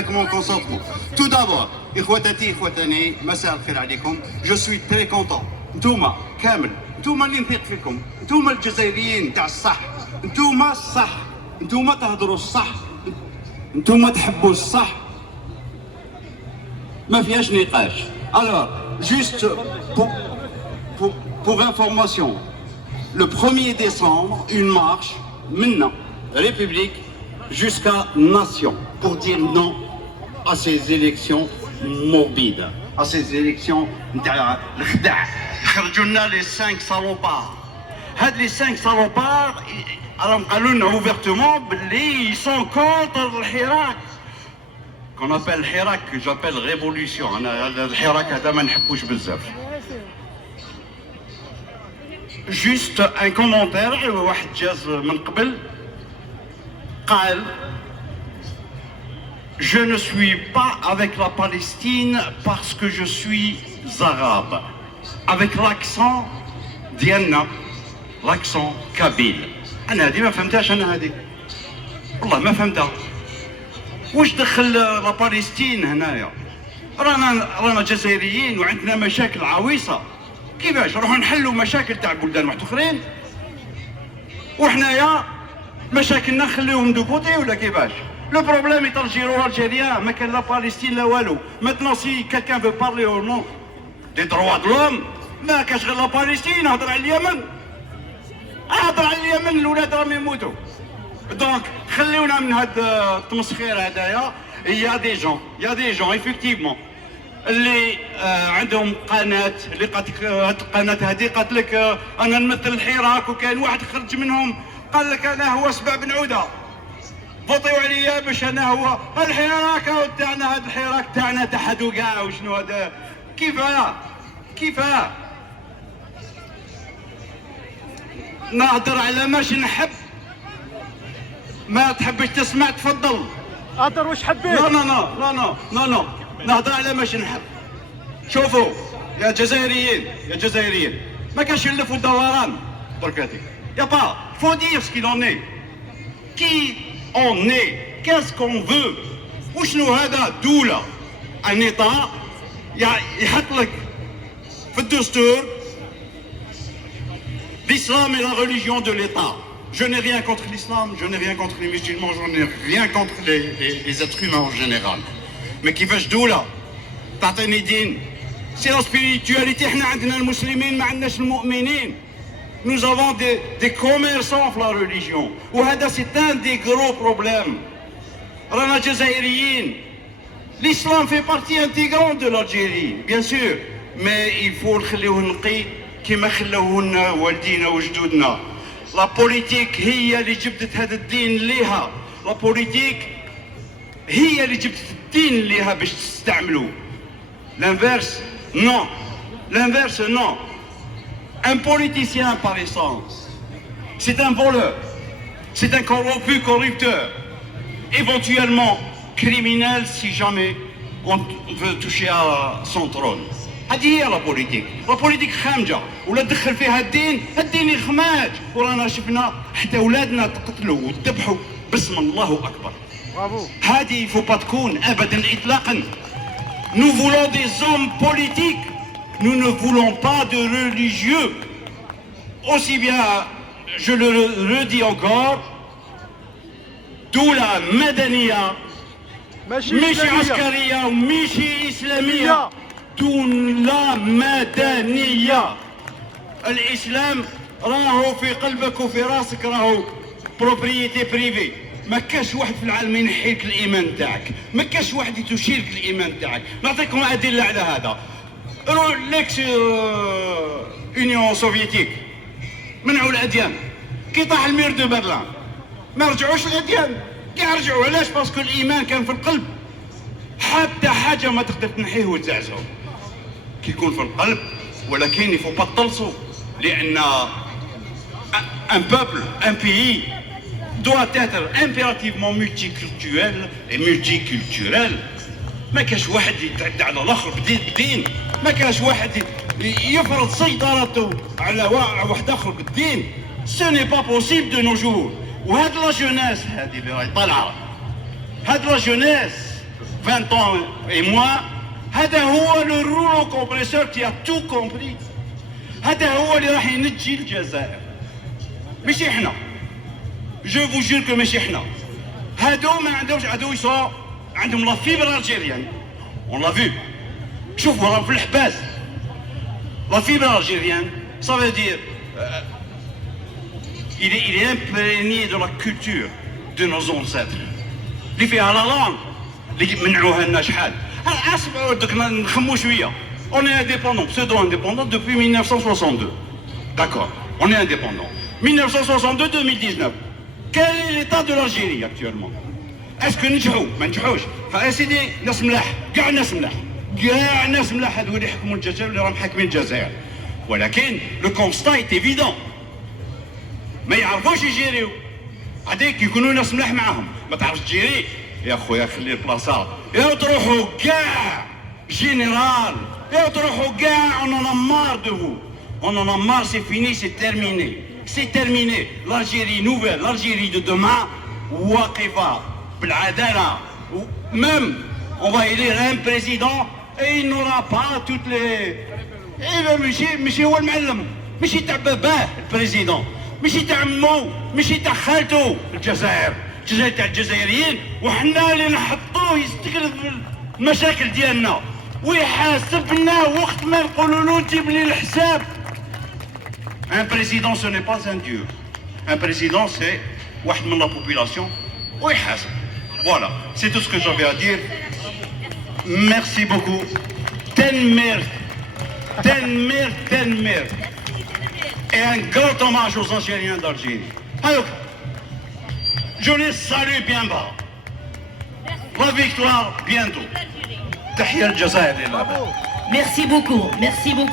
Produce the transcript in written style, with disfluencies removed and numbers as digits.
avec mon consentement. Tout d'abord, إخوتاتي إخوتاني مساء الخير عليكم. Je suis très content. نتوما كامل، نتوما اللي نثق فيكم، نتوما الجزائريين تاع الصح، نتوما الصح، نتوما تهضروا الصح، نتوما تحبوا الصح. ما فيهاش نقاش. Alors, juste pour information, le 1er décembre, une marche, maintenant, République, jusqu'à Nation, pour dire non à ces élections morbides, à ces élections الخداع. خرجوا لنا les 5 salopards. هاد les 5 salopards راهم قالوا لنا ouvertement باللي ils sont contre الحراك. qu'on appelle الحراك, que j'appelle révolution. انا الحراك هذا ما نحبوش بزاف. Juste un commentaire, واحد جاز من قبل قال je ne suis pas avec la Palestine parce que je suis arabe, avec l'accent ديالنا, l'accent kabyle. انا هذه ما فهمتهاش, انا هذه والله ما فهمتها. واش دخل لا بالستين هنايا؟ رانا جزائريين وعندنا مشاكل عويصه. كيفاش نروحوا نحلوا مشاكل تاع بلدان واحد اخرين وحنايا مشاكلنا نخليوهم دو كوتي ولا كيفاش؟ لو بروبليم يترجيرو الجيريان, ما كان لا بالستين لا والو. ماتنون سي كالكان فو بارلي او نون دي دروا د لوم, ما كاش غير لا بالستين. هضر على اليمن, هضر على اليمن, الولاد راهم يموتوا. دونك خليونا من هاد التمسخير هدايا. يا دي جون ايفيكتيفمون اللي عندهم قناه, اللي قالت هاد القناه هذه قالت لك انا نمثل الحراك, وكان واحد خرج منهم قال لك انا هو سبع بن عوده, فوطيو عليا باش انا هو الحراك تاعنا. هاد الحراك تاعنا تحدوا كاع وشنو هذا. كيفاه نهضر على ماش نحب. ما تحبش تسمع تفضل. هضر واش حبيت. لا نهضر على ماش نحب. شوفوا يا جزائريين ما كاش نلفوا الدوران بركاتي. يا با فو دير سكي لون اي, كي اون اي, كاس كون فو. وشنو هذا؟ دولة, ان ايطا يحط لك في الدستور l'islam est la religion de l'État. Je n'ai rien contre l'islam, je n'ai rien contre les musulmans, je n'ai rien contre les êtres humains en général. Mais كيفاش دولة تعطيني دين؟ C'est la spiritualité. احنا عندنا المسلمين ما عندناش المؤمنين. Nous avons des commerçants في la religion. وهذا c'est un des gros problèmes. رانا جزائريين. L'islam fait partie intégrante de l'Algérie, bien sûr. Mais il faut نخليوه نقي كما خلوه لنا والدينا وجدودنا. لا بوليتيك هي اللي جبدت هذا الدين ليها. لا بوليتيك هي اللي جبدت الدين ليها باش تستعملوه. L'inverse, non. L'inverse, non. Un politicien par essence, c'est un voleur, c'est un corrompu, corrupteur, éventuellement criminel si jamais on veut toucher à son trône. هذه هي لا بوليتيك. لا بوليتيك خامجه ولا تدخل فيها الدين يخماج. ورانا شفنا حتى اولادنا تقتلوا وذبحوا باسم الله اكبر. هذه فو با تكون ابدا اطلاقا. Nous voulons des hommes politiques, nous ne voulons pas de religieux. Aussi bien, je le redis encore, دولة مدنية ماشي عسكرية وماشي إسلامية. دولة مدنية. الإسلام راهو في قلبك وفي راسك, راهو بروبريتي بريفي. ما كاش واحد في العالم ينحيلك الايمان تاعك, ما كاش واحد يشيلك الايمان تاعك. نعطيكم ادله على هذا. ليكس يونيون سوفيتيك منعوا الاديان. كي طاح المير دو برلين ما رجعوش الاديان, كاع رجعوا. علاش؟ باسكو الايمان كان في القلب. حتى حاجه ما تقدر تنحيه وتزعزعه كي يكون في القلب. ولكن يفو با تطلسوا, لان ان بوبل, ان بيي doit être impérativement multiculturel et multiculturel. ما كاش واحد يتعدى على الاخر بالدين. ما كاش واحد يفرض سيطرته على واحد اخر بالدين. Ce n'est pas possible de nos jours. وهاد لا جونيس هذه اللي راهي طالعه, هاد لا جونيس 20 ans et moins. هذا هو le rouleau compresseur qui a tout compris. هذا هو اللي راح ينجي الجزائر. ماشي احنا. Je vous jure que ماشي احنا. هادو ما عندهمش هادو يسوا عندهم لا فيبر الجيريان. On l'a vu. شوفوا راهم في الحباس. La fibre algérienne, ça veut dire il est imprégné de la culture de nos ancêtres. اللي فيها لا لانغ اللي منعوها لنا شحال. اسمعوا دوك نخمو شويه. On est indépendant, pseudo-indépendant depuis 1962. D'accord, on est indépendant. 1962-2019. Quel est l'état de l'Algérie actuellement? Est-ce que نجحوا؟ ما نجحوش. يا سيدي ناس ملاح، كاع ناس ملاح. كاع ناس ملاح هذو اللي يحكموا الجزائر اللي راهم حاكمين الجزائر. ولكن لو كونستا ايت ايفيدون. ما يعرفوش يجيريو. هذيك يكونوا ناس ملاح معاهم، ما تعرفش تجيري يا خويا خلي البلاصه. يا تروحوا كاع جينيرال، يا تروحوا كاع اون en a marre de vous. On en a marre, c'est fini, c'est terminé. C'est terminé. L'Algérie nouvelle, l'Algérie de demain, واقفة بالعدالة. Même, on va élire un président et il n'aura pas toutes les... ماشي هو المعلم، ماشي تاع باباه البريزيدون، ماشي تاع عمو، ماشي تاع خالته. الجزائر تاع الجزائريين، وحنا اللي نحطوه يستقرض المشاكل ديالنا ويحاسبنا وقت ما نقولوا له جيب لي الحساب. Un président ce n'est pas un dieu. Un président c'est واحد من la population ويحاسب. Voilà, c'est tout ce que j'avais à dire. Merci beaucoup. Tenmer. Et un grand hommage aux Algériens d'Algérie. Alors, je les salue bien bas. La victoire bientôt. Tahia al-Jazair. Merci beaucoup.